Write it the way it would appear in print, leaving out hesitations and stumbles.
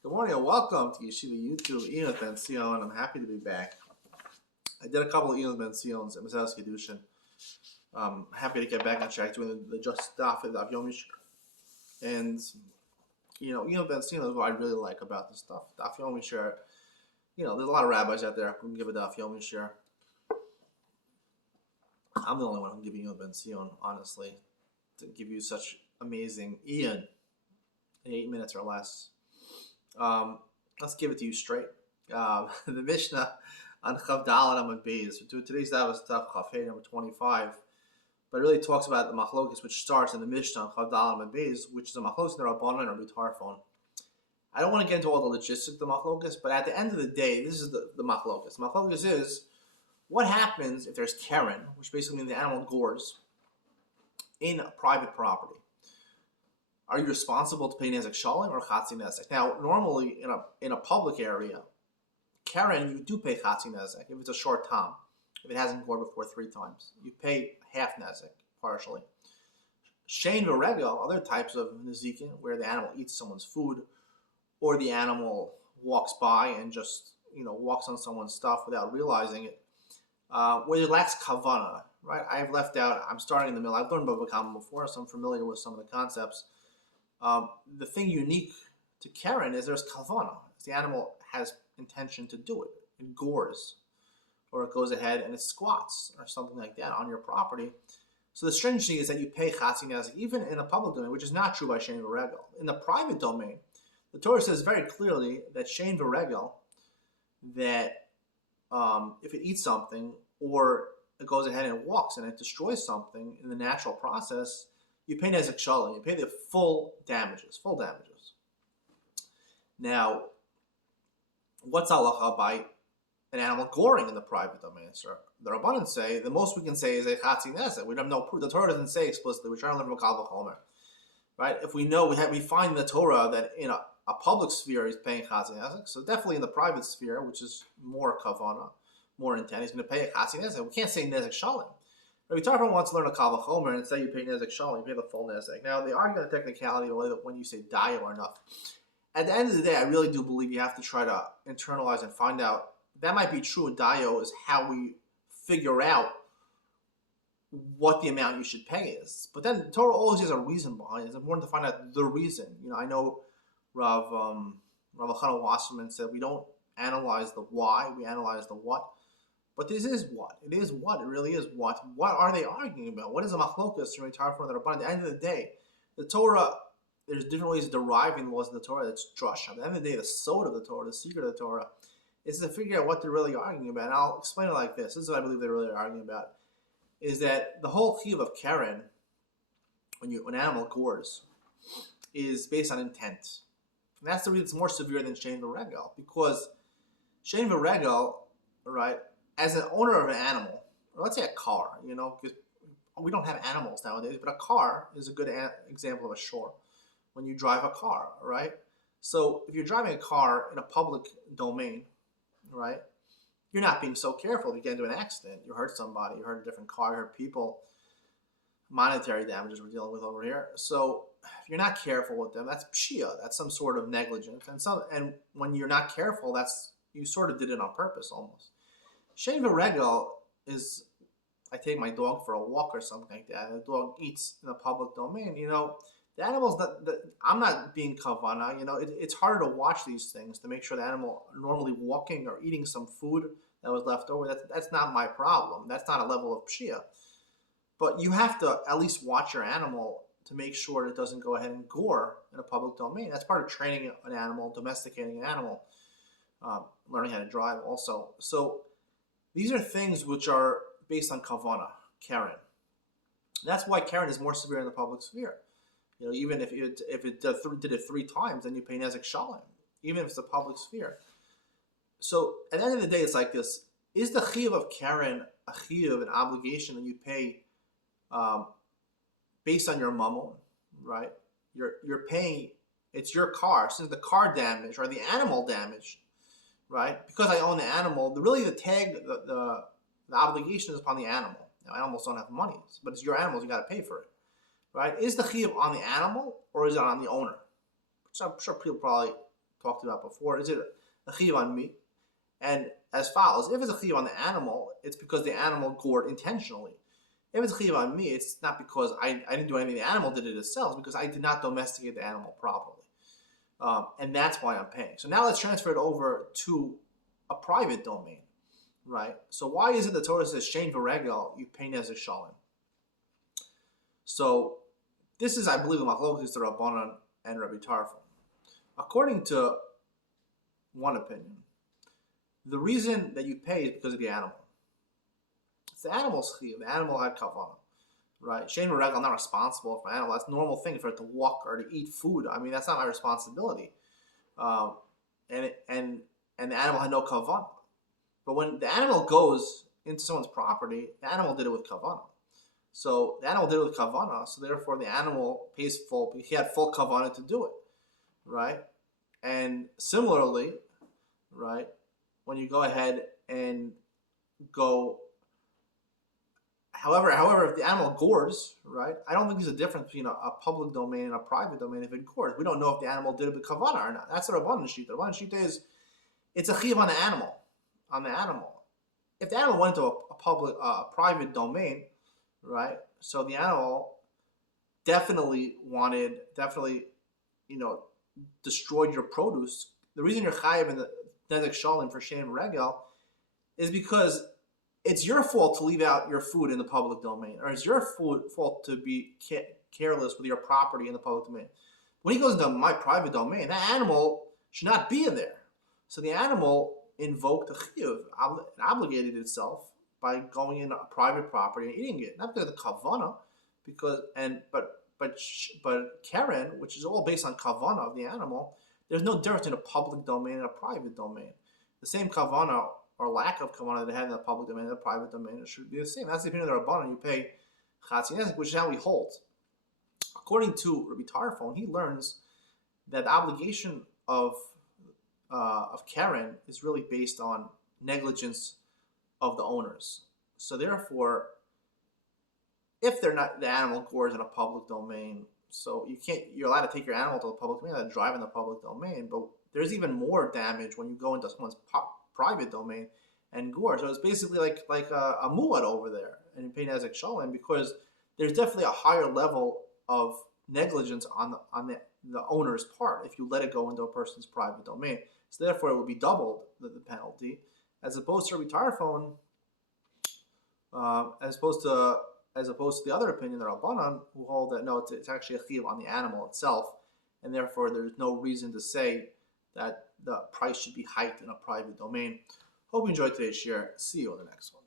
Good morning and welcome to Yeshiva YouTube. Iyun with Benzion. I'm happy to be back. I did a couple of Iyun with Benzion's at Maseches Kedushin. Happy to get back on track doing the just daf of Daf Yomi Shir. And Iyun with Benzion is what I really like about this stuff. Daf Yomi Shir. There's a lot of rabbis out there who can give a Daf Yomi Shir. I'm the only one who can give Iyun with Benzion, honestly, to give you such amazing Iyun in 8 minutes or less. Let's give it to you straight. The Mishnah on Chav Dalet Amud Beis. Today's daf is daf Chav Hey number 25, but it really talks about the machlokes which starts in the Mishnah on Chav Dalet Amud Beis, which is a machlokes in the Rabbanan or B'Tarfon. I don't want to get into all the logistics of the machlokes, but at the end of the day, this is the machlokes. The machlokes is what happens if there's keren, which basically means the animal gores, in private property. Are you responsible to pay nezek shalim or chatzi nezek? Now, normally in a public area, keren, you do pay chatzi nezek if it's a short time. If it hasn't gored before 3 times, you pay half nezek partially. Shein v'regel, other types of nezikin, where the animal eats someone's food, or the animal walks by and just walks on someone's stuff without realizing it, where it lacks kavana. Right? I've left out. I'm starting in the middle. I've learned about Kamma before, so I'm familiar with some of the concepts. The thing unique to keren is there's kavana. The animal has intention to do it. It gores, or it goes ahead and it squats, or something like that on your property. So the strange thing is that you pay chatzi nezek even in a public domain, which is not true by shein v'regel. In the private domain, the Torah says very clearly that shein v'regel, that if it eats something or it goes ahead and walks and it destroys something in the natural process, you pay nezek shalim. You pay the full damages. Now, what's halacha by an animal goring in the private domain? So the Rabbanan say the most we can say is a chatzi nezek. We have no proof. The Torah doesn't say explicitly. We're trying to live in a kal v'chomer, right? If we know we find in the Torah that in a public sphere he's paying chatzi nezek, so definitely in the private sphere, which is more kavana, more intent, he's going to pay a chatzi nezek. We can't say nezek shalim. Rabbi Tarfon wants to learn a kal v'chomer and say you pay nezek shalim, you pay the full nezek. Now they argue the technicality of when you say dayo or enough. At the end of the day, I really do believe you have to try to internalize and find out. That might be true in dayo is how we figure out what the amount you should pay is. But then the Torah always has a reason behind it. It's important to find out the reason. I know Rav Elchanan Wasserman said we don't analyze the why, we analyze the what. But this is what. It is what. It really is what. What are they arguing about? What is a machlokas from Tarfon and the Rabbanan? At the end of the day, the Torah, there's different ways of deriving laws of the Torah. That's drush. At the end of the day, the sod of the Torah, the secret of the Torah, is to figure out what they're really arguing about. And I'll explain it like this. This is what I believe they're really arguing about. Is that the whole chiyuv of keren, when an animal gores, is based on intent. And that's the reason it's more severe than shein v'regel. Because shein v'regel, right, as an owner of an animal, or let's say a car, because we don't have animals nowadays, but a car is a good example of a shore. When you drive a car, right? So if you're driving a car in a public domain, right, you're not being so careful. If you get into an accident, you hurt somebody, you hurt a different car, you hurt people, monetary damages we're dealing with over here. So if you're not careful with them, that's pshia, that's some sort of negligence. And when you're not careful, you sort of did it on purpose almost. Shein v'regel is, I take my dog for a walk or something like that, and the dog eats in a public domain, the animal's I'm not being kavana, it's harder to watch these things to make sure the animal normally walking or eating some food that was left over. That's not my problem. That's not a level of pshia. But you have to at least watch your animal to make sure it doesn't go ahead and gore in a public domain. That's part of training an animal, domesticating an animal, learning how to drive also. So these are things which are based on kavana, keren. That's why keren is more severe in the public sphere. Even if it did it 3 times, then you pay nezek shalim, even if it's a public sphere. So at the end of the day, it's like this: is the chiyuv of keren a chiyuv, an obligation that you pay based on your mammon, right? You're paying. It's your car. Since the car damage or the animal damage, right? Because I own the animal, the tag, the obligation is upon the animal. Now, animals don't have money, but it's your animals. You got to pay for it. Right? Is the chiyuv on the animal or is it on the owner? Which I'm sure people probably talked about before. Is it a chiyuv on me? And as follows: if it's a chiyuv on the animal, it's because the animal gored intentionally. If it's a chiyuv on me, it's not because I didn't do anything. The animal did it itself, because I did not domesticate the animal properly. And that's why I'm paying. So now let's transfer it over to a private domain, right? So why is it the Torah says shein v'regel you pay nezek shalom? So this is, I believe, the machlokes the Rabbanan and Rabbi Tarfon. According to one opinion, the reason that you pay is because of the animal. It's the animal's chiyuv. The animal had kavanah. Right, shein v'regel, I'm not responsible for an animal. That's a normal thing for it to walk or to eat food. I mean, that's not my responsibility. And the animal had no kavanah. But when the animal goes into someone's property, the animal did it with kavanah. So the animal did it with kavanah. So therefore, the animal pays full. He had full kavanah to do it, right? And similarly, right, when you go ahead and go. However, if the animal gores, right, I don't think there's a difference between a public domain and a private domain if it gores. We don't know if the animal did it with kavanah or not. That's the Rabbanan Shita. The Rabbanan Shita is, it's a chiyuv on the animal. If the animal went to a private domain, right, so the animal definitely, destroyed your produce. The reason you're chayiv in the nezek shalom for shein v'regel is because it's your fault to leave out your food in the public domain, or it's your fault to be careless with your property in the public domain. When he goes into my private domain, that animal should not be in there. So the animal invoked a chiyuv, it obligated itself by going in a private property and eating it, not because of the kavanah, but Karen, which is all based on kavanah of the animal. There's no difference in a public domain and a private domain. The same kavanah or lack of kavanah that they had in the public domain and the private domain, it should be the same. That's the opinion of the Rabbanan. You pay chatzi nezek, which is how we hold. According to Rabbi Tarfon, he learns that the obligation of Karen is really based on negligence of the owners. So therefore, if they're not, the animal gores in a public domain, so you're allowed to take your animal to the public domain, allowed to drive in the public domain, but there's even more damage when you go into someone's private domain and gore. So it's basically like a muad over there, and you pay nezek shalom, because there's definitely a higher level of negligence on the owner's part if you let it go into a person's private domain. So therefore, it will be doubled the penalty, as opposed to Rabbi Tarfon, as opposed to the other opinion, the Rabbanan, who hold that no, it's actually a chiyuv on the animal itself, and therefore there's no reason to say that the price should be hiked in a private domain. Hope you enjoyed today's share. See you on the next one.